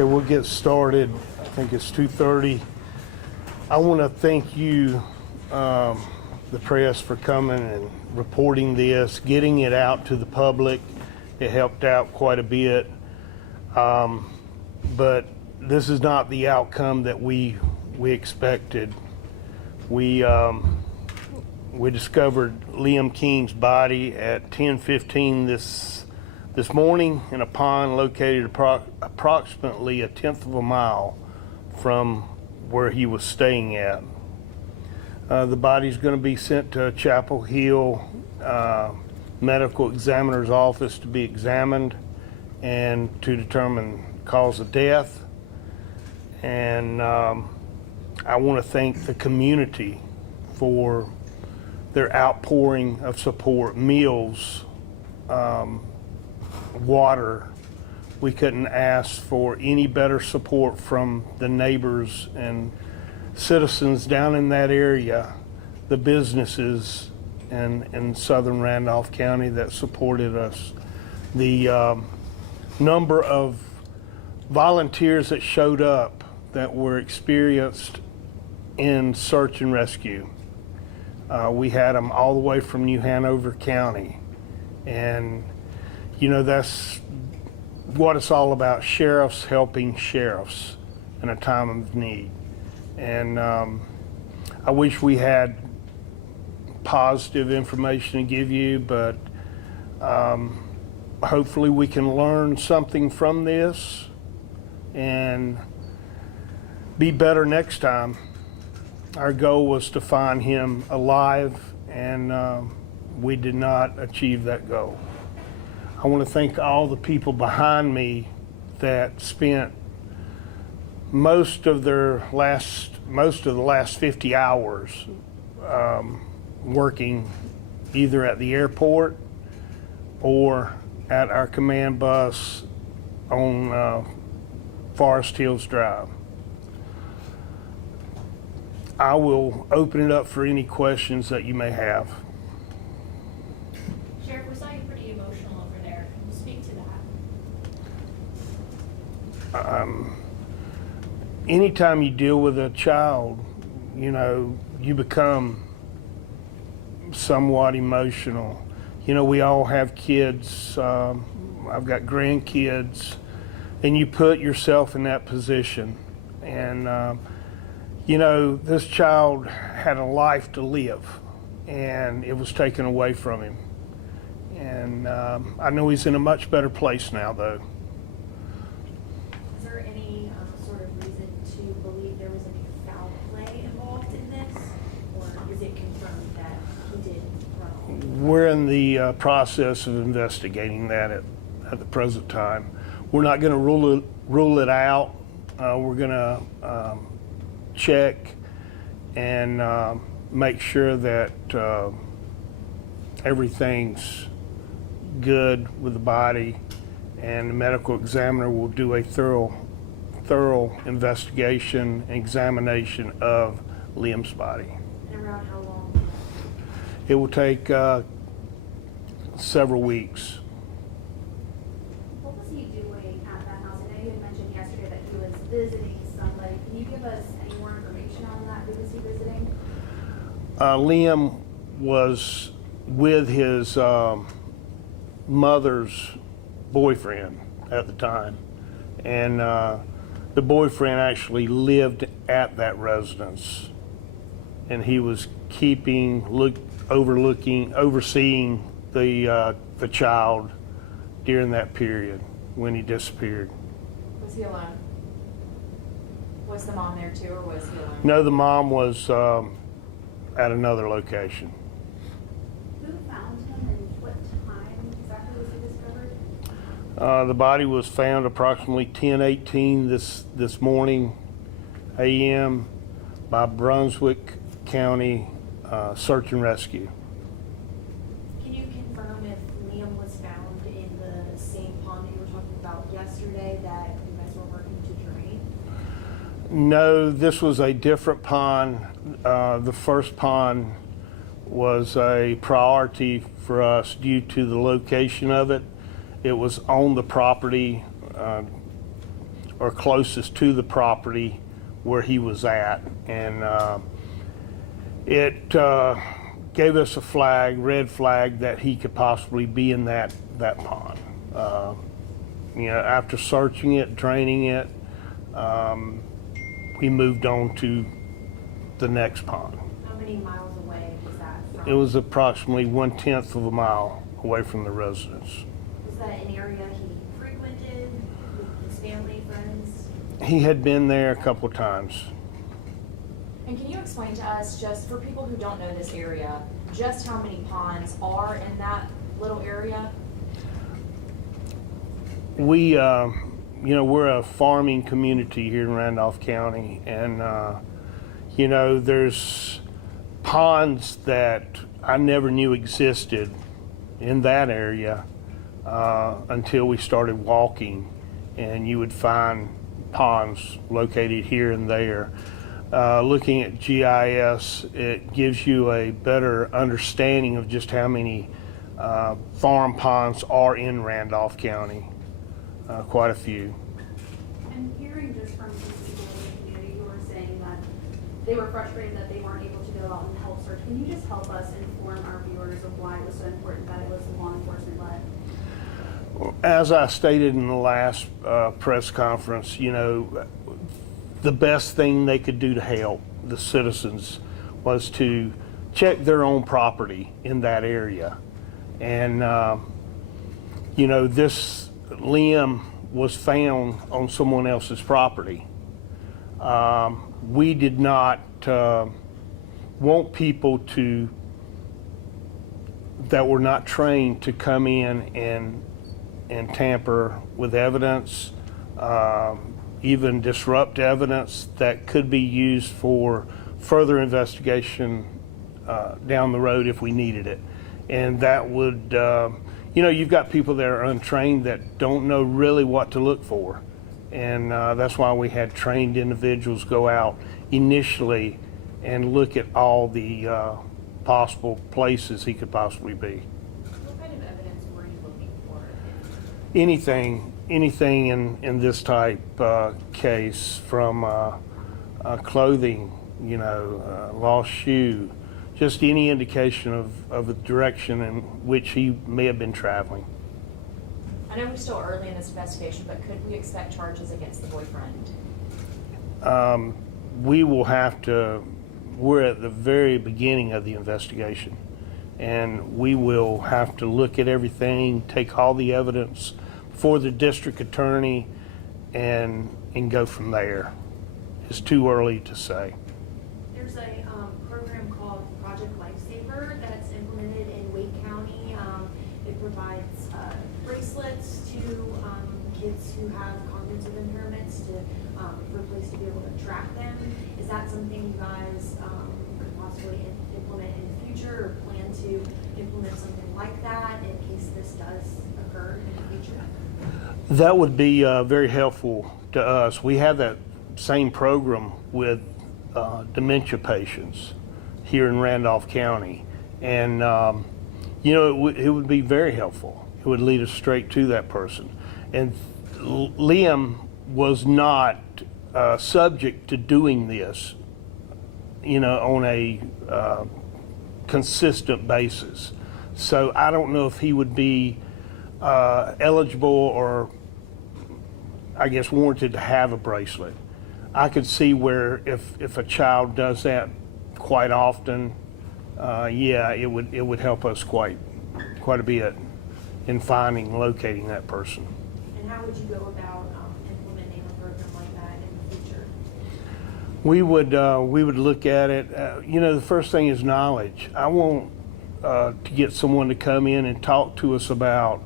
Okay, we'll get started. I think it's 2:30. I want to thank you, the press, for coming and reporting this, getting it out to the public. It helped out quite a bit. But this is not the outcome that we expected. We discovered Liam King's body at 10:15 this morning in a pond located approximately 1/10 of a mile from where he was staying at. The body's going to be sent to Chapel Hill medical examiner's office to be examined and to determine cause of death. And I want to thank the community for their outpouring of support, meals, water. We couldn't ask for any better support from the neighbors and citizens down in that area, the businesses in southern Randolph County that supported us. The number of volunteers that showed up that were experienced in search and rescue. We had them all the way from New Hanover County. And, you know, that's what it's all about, sheriffs helping sheriffs in a time of need. And I wish we had positive information to give you, but hopefully we can learn something from this and be better next time. Our goal was to find him alive, and we did not achieve that goal. I want to thank all the people behind me that spent most of the last 50 hours working either at the airport or at our command bus on Forest Hills Drive. I will open it up for any questions that you may have. Sheriff, we saw you pretty emotional over there. Can you speak to that? Anytime you deal with a child, you know, you become somewhat emotional. You know, we all have kids. I've got grandkids, and you put yourself in that position. And you know, this child had a life to live, and it was taken away from him. And I know he's in a much better place now, though. Is there any sort of reason to believe there was any foul play involved in this, or is it confirmed that he did run away? We're in the process of investigating that at the present time. We're not going to rule it out. We're going to check and make sure that everything's good with the body, and the medical examiner will do a thorough investigation and examination of Liam's body. And around how long? It will take several weeks. What was he doing at that house? I know you had mentioned yesterday that he was visiting somebody. Can you give us any more information on that? Who was he visiting? Liam was with his mother's boyfriend at the time, and the boyfriend actually lived at that residence, and he was overseeing the child during that period when he disappeared. Was he alone? Was the mom there too, or was he alone? No, the mom was at another location. Who found him and what time exactly was he discovered? The body was found approximately 10:18 this morning a.m. by Brunswick County Search and Rescue. Can you confirm if Liam was found in the same pond that you were talking about yesterday that you guys were working to drain? No, this was a different pond. The first pond was a priority for us due to the location of it. It was on the property or closest to the property where he was at. And it gave us a flag, red flag, that he could possibly be in that pond. After searching it, draining it, we moved on to the next pond. How many miles away was that from? It was approximately 1/10 of a mile away from the residence. Was that an area he frequented with his family, friends? He had been there a couple of times. And can you explain to us, just for people who don't know this area, just how many ponds are in that little area? We, we're a farming community here in Randolph County, and, there's ponds that I never knew existed in that area until we started walking, and you would find ponds located here and there. Looking at GIS, it gives you a better understanding of just how many farm ponds are in Randolph County. Quite a few. And hearing just from some people in the community who were saying that they were frustrated that they weren't able to go out and help search, can you just help us inform our viewers of why it was so important that it was law enforcement led? As I stated in the last press conference, the best thing they could do to help the citizens was to check their own property in that area. And, this limb was found on someone else's property. We did not want people that were not trained to come in and tamper with evidence, even disrupt evidence that could be used for further investigation down the road if we needed it. And that would, you've got people that are untrained that don't know really what to look for. And that's why we had trained individuals go out initially and look at all the possible places he could possibly be. What kind of evidence were you looking for? Anything in this type case, from clothing, lost shoe, just any indication of the direction in which he may have been traveling. I know we're still early in this investigation, but could we expect charges against the boyfriend? We will have to, we're at the very beginning of the investigation, and we will have to look at everything, take all the evidence for the district attorney, and go from there. It's too early to say. There's a program called Project Lifesaver that's implemented in Wake County. It provides bracelets to kids who have cognitive impairments for a place to be able to track them. Is that something you guys could possibly implement in the future, or plan to implement something like that in case this does occur in the future? That would be very helpful to us. We have that same program with dementia patients here in Randolph County, and it would be very helpful. It would lead us straight to that person. And Liam was not subject to doing this, on a consistent basis. So I don't know if he would be eligible or, I guess, warranted to have a bracelet. I could see where if a child does that quite often, it would help us quite a bit in finding, locating that person. And how would you go about implementing a program like that in the future? We would look at it. The first thing is knowledge. I want to get someone to come in and talk to us about.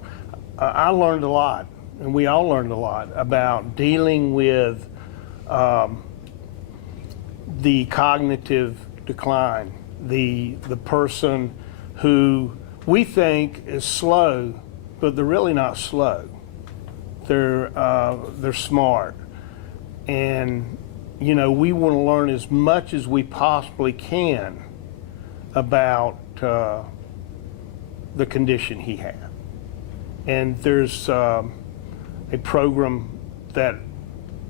I learned a lot, and we all learned a lot about dealing with the cognitive decline, the person who we think is slow, but they're really not slow. They're smart, and we want to learn as much as we possibly can about the condition he had. And there's a program that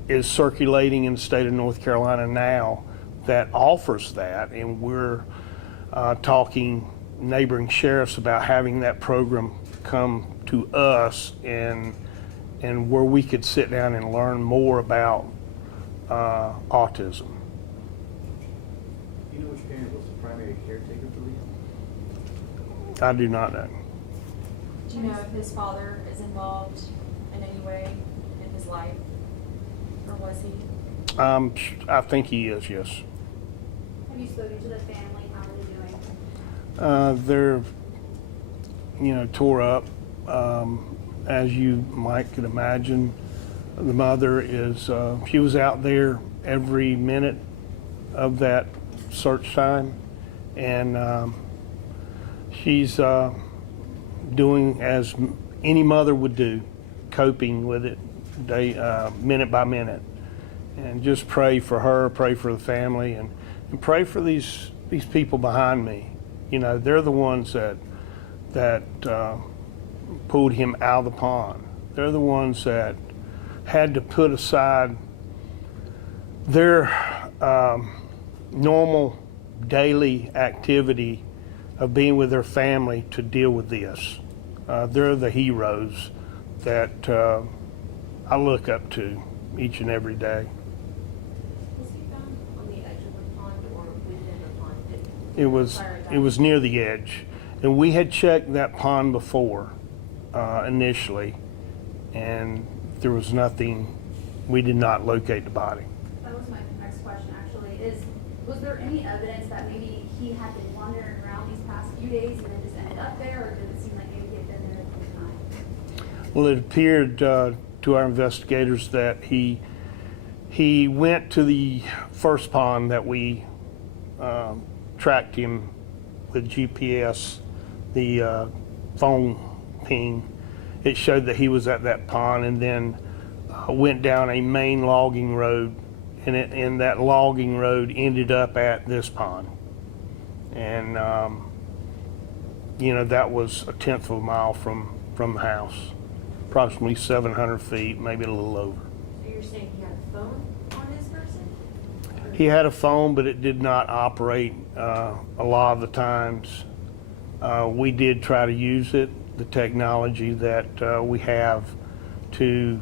is circulating in the state of North Carolina now that offers that, and we're talking neighboring sheriffs about having that program come to us and where we could sit down and learn more about autism. Do you know which parent was the primary caretaker for Liam? I do not know. Do you know if his father is involved in any way in his life? Or was he? I think he is, yes. Have you spoken to the family? How are they doing? They're, tore up. As you might could imagine, the mother is, she was out there every minute of that search time, and she's doing as any mother would do, coping with it minute by minute. And just pray for her, pray for the family, and pray for these people behind me. They're the ones that pulled him out of the pond. They're the ones that had to put aside their normal daily activity of being with their family to deal with this. They're the heroes that I look up to each and every day. Was he found on the edge of the pond or within the pond? It was near the edge, and we had checked that pond before initially, and there was nothing. We did not locate the body. That was my next question, actually, was there any evidence that maybe he had been wandering around these past few days and then just ended up there, or did it seem like maybe he had been there the whole time? Well, it appeared to our investigators that he went to the first pond that we tracked him with GPS, the phone ping. It showed that he was at that pond, and then went down a main logging road, and that logging road ended up at this pond. And that was a 1/10 of a mile from the house, approximately 700 feet, maybe a little over. So you're saying he had a phone on his person? He had a phone, but it did not operate a lot of the times. We did try to use it, the technology that we have to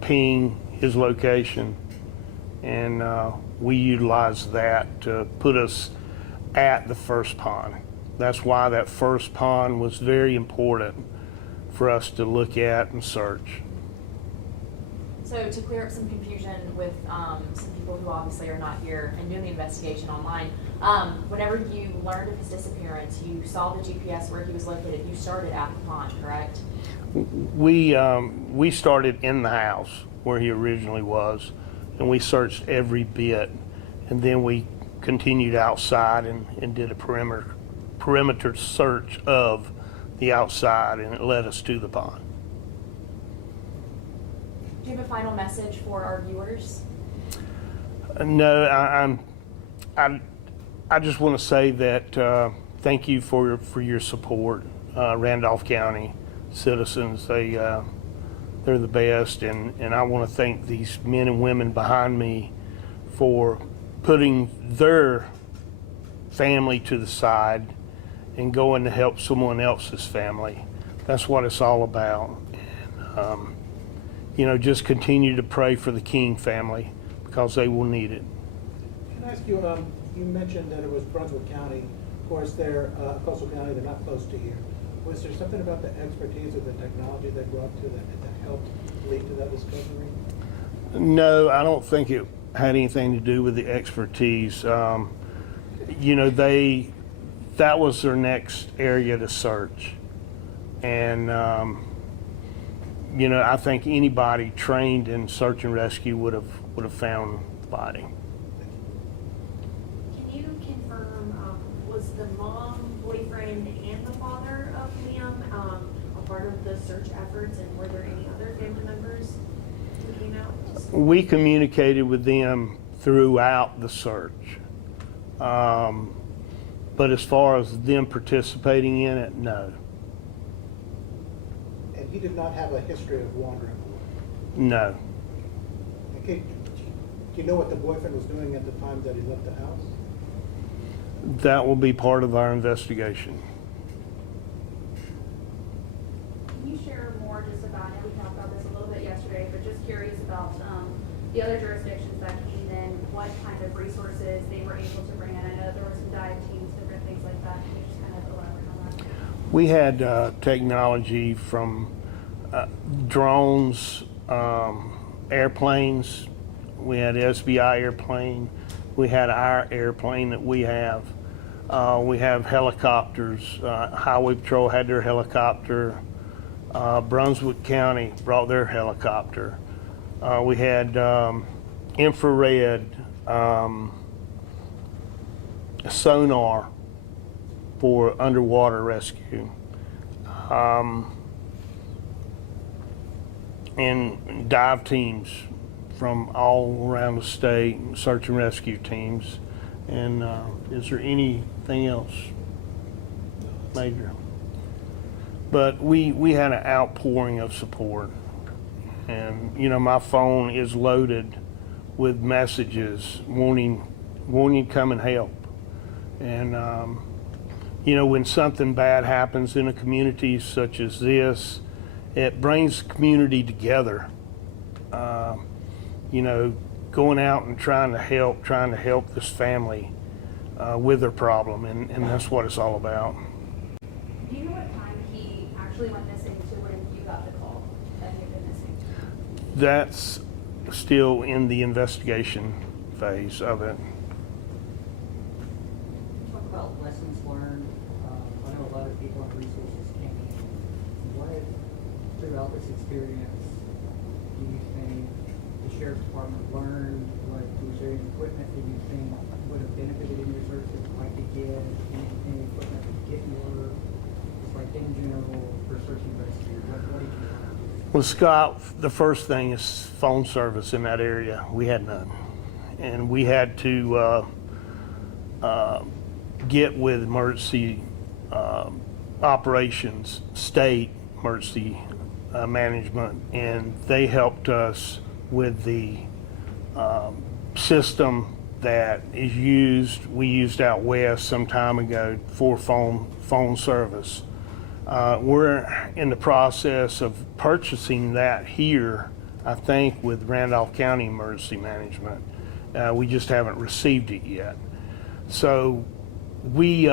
ping his location, and we utilized that to put us at the first pond. That's why that first pond was very important for us to look at and search. So to clear up some confusion with some people who obviously are not here and doing the investigation online, whenever you learned of his disappearance, you saw the GPS where he was located, you started at the pond, correct? We started in the house where he originally was, and we searched every bit, and then we continued outside and did a perimeter search of the outside, and it led us to the pond. Do you have a final message for our viewers? No, I just want to say that thank you for your support, Randolph County citizens. They're the best, and I want to thank these men and women behind me for putting their family to the side and going to help someone else's family. That's what it's all about. And, just continue to pray for the King family because they will need it. Can I ask you, you mentioned that it was Brunswick County. Of course, they're coastal county, they're not close to here. Was there something about the expertise or the technology they brought to that helped lead to that discovery? No, I don't think it had anything to do with the expertise. That was their next area to search. And, I think anybody trained in search and rescue would have found the body. Can you confirm, was the mom, boyfriend, and the father of Liam a part of the search efforts, and were there any other family members who came out? We communicated with them throughout the search. But as far as them participating in it, no. And he did not have a history of wandering away. No. Okay, do you know what the boyfriend was doing at the time that he left the house? That will be part of our investigation. Can you share more just about, I know we talked about this a little bit yesterday, but just curious about the other jurisdictions that came in, what kind of resources they were able to bring in? I know there were some dive teams, different things like that. Can you just kind of elaborate on that? We had technology from drones, airplanes. We had SBI airplane. We had our airplane that we have. We have helicopters. Highway Patrol had their helicopter. Brunswick County brought their helicopter. We had infrared sonar for underwater rescue. And dive teams from all around the state, search and rescue teams. And is there anything else major? But we had an outpouring of support. And, you know, my phone is loaded with messages wanting to come and help. And, you know, when something bad happens in a community such as this, it brings the community together. You know, going out and trying to help this family with their problem, and that's what it's all about. Do you know what time he actually went missing to when you got the call that he had been missing? That's still in the investigation phase of it. Talk about lessons learned. I know a lot of people and resources came in. What, throughout this experience, do you think the sheriff's department learned? Like, was there any equipment that you think would have benefited in your search that you like to get? Any equipment to get more? Just like in general for search and rescue, what did you learn? Well, Scott, the first thing is phone service in that area. We had none. And we had to get with emergency operations, state emergency management, and they helped us with the system that is we used out west some time ago for phone service. We're in the process of purchasing that here, I think, with Randolph County Emergency Management. We just haven't received it yet. So we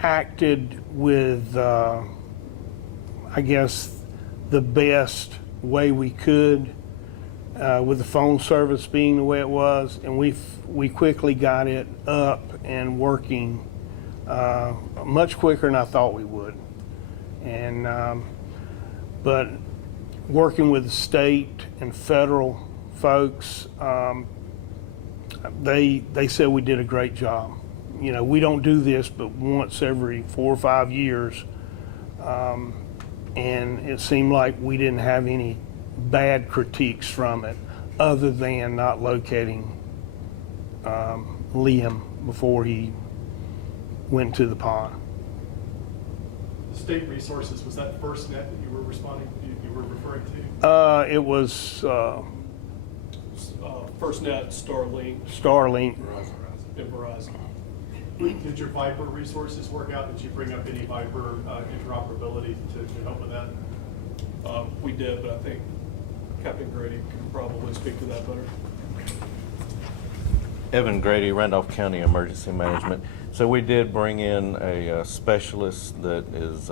acted with, I guess, the best way we could with the phone service being the way it was, and we quickly got it up and working much quicker than I thought we would. And but working with the state and federal folks, they said we did a great job. You know, we don't do this but once every 4 or 5 years, and it seemed like we didn't have any bad critiques from it, other than not locating Liam before he went to the pond. State resources, was that FirstNet that you were you were referring to? It was FirstNet, Starlink, and Verizon. Did your Viper resources work out? Did you bring up any Viper interoperability to help with that? We did, but I think Captain Grady could probably speak to that better. Evan Grady, Randolph County Emergency Management. So we did bring in a specialist that is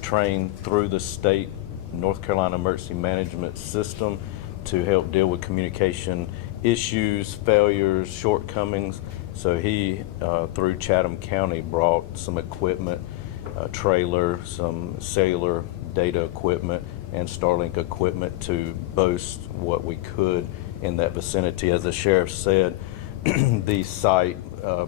trained through the state North Carolina Emergency Management System to help deal with communication issues, failures, shortcomings. So he, through Chatham County, brought some equipment, a trailer, some cellular data equipment, and Starlink equipment to boast what we could in that vicinity. As the sheriff said, the site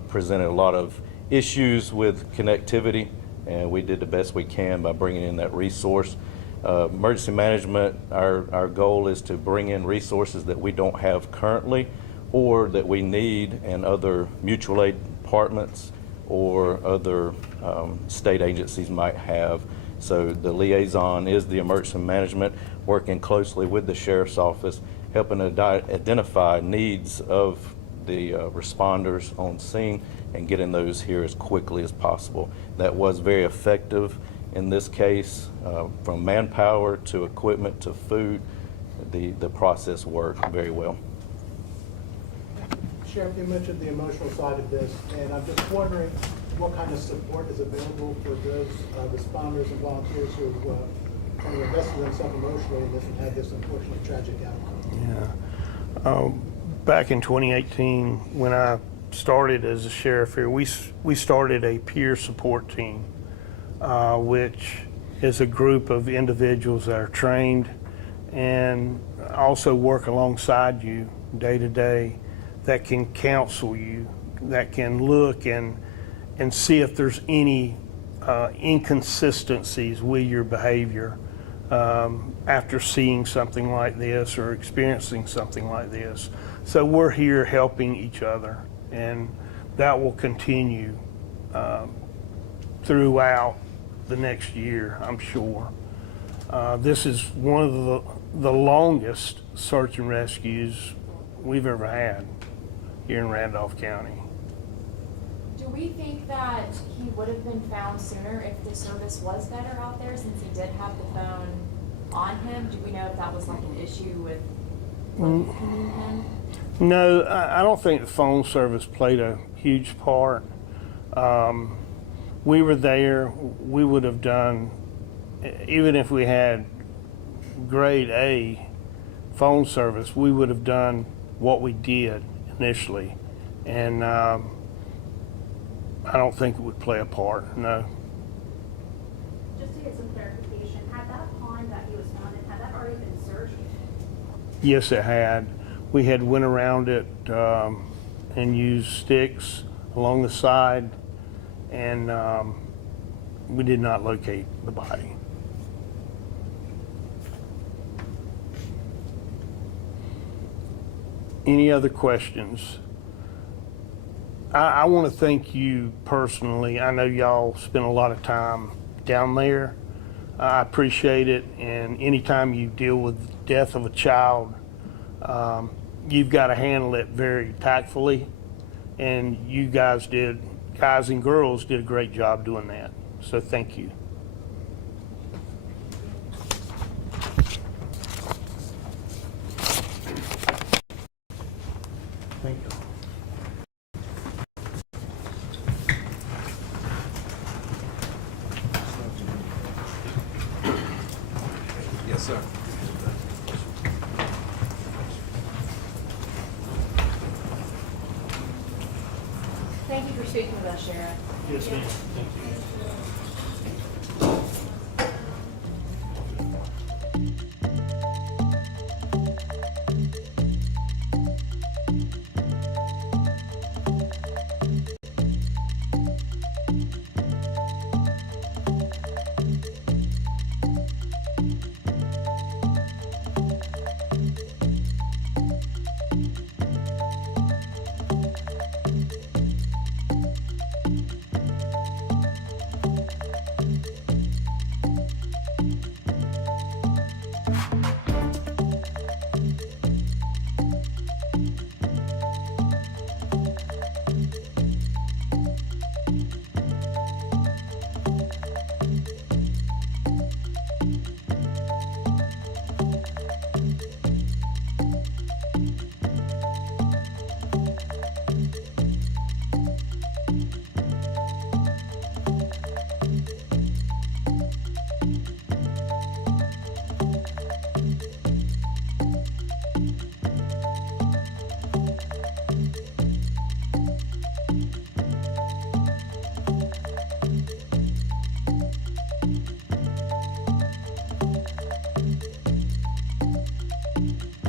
presented a lot of issues with connectivity, and we did the best we can by bringing in that resource. Emergency management, our goal is to bring in resources that we don't have currently or that we need, and other mutual aid departments or other state agencies might have So the liaison is the emergency management, working closely with the sheriff's office, helping to identify needs of the responders on scene and getting those here as quickly as possible. That was very effective in this case, from manpower to equipment to food. The process worked very well. Sheriff, you mentioned the emotional side of this, and I'm just wondering what kind of support is available for those responders and volunteers who kind of invested themselves emotionally in this and had this unfortunately tragic outcome. Yeah. Back in 2018, when I started as a sheriff here, we started a peer support team, which is a group of individuals that are trained and also work alongside you day to day, that can counsel you, that can look and see if there's any inconsistencies with your behavior after seeing something like this or experiencing something like this. So we're here helping each other, and that will continue throughout the next year, I'm sure. This is one of the longest search and rescues we've ever had here in Randolph County. Do we think that he would have been found sooner if the service was better out there, since he did have the phone on him? Do we know if that was like an issue with locating him? No, I don't think the phone service played a huge part. We were there, we would have done, even if we had grade A phone service, we would have done what we did initially. And I don't think it would play a part, no. Just to get some clarification, had that pond that he was found in, had that already been searched? Yes, it had. We had went around it and used sticks along the side, and we did not locate the body. Any other questions? I want to thank you personally. I know y'all spend a lot of time down there. I appreciate it, and anytime you deal with the death of a child, you've got to handle it very tactfully, and you guys and girls did a great job doing that. So thank you. Thank you. Yes, sir. Thank you for speaking with us, Sheriff. Yes, ma'am. Thank you.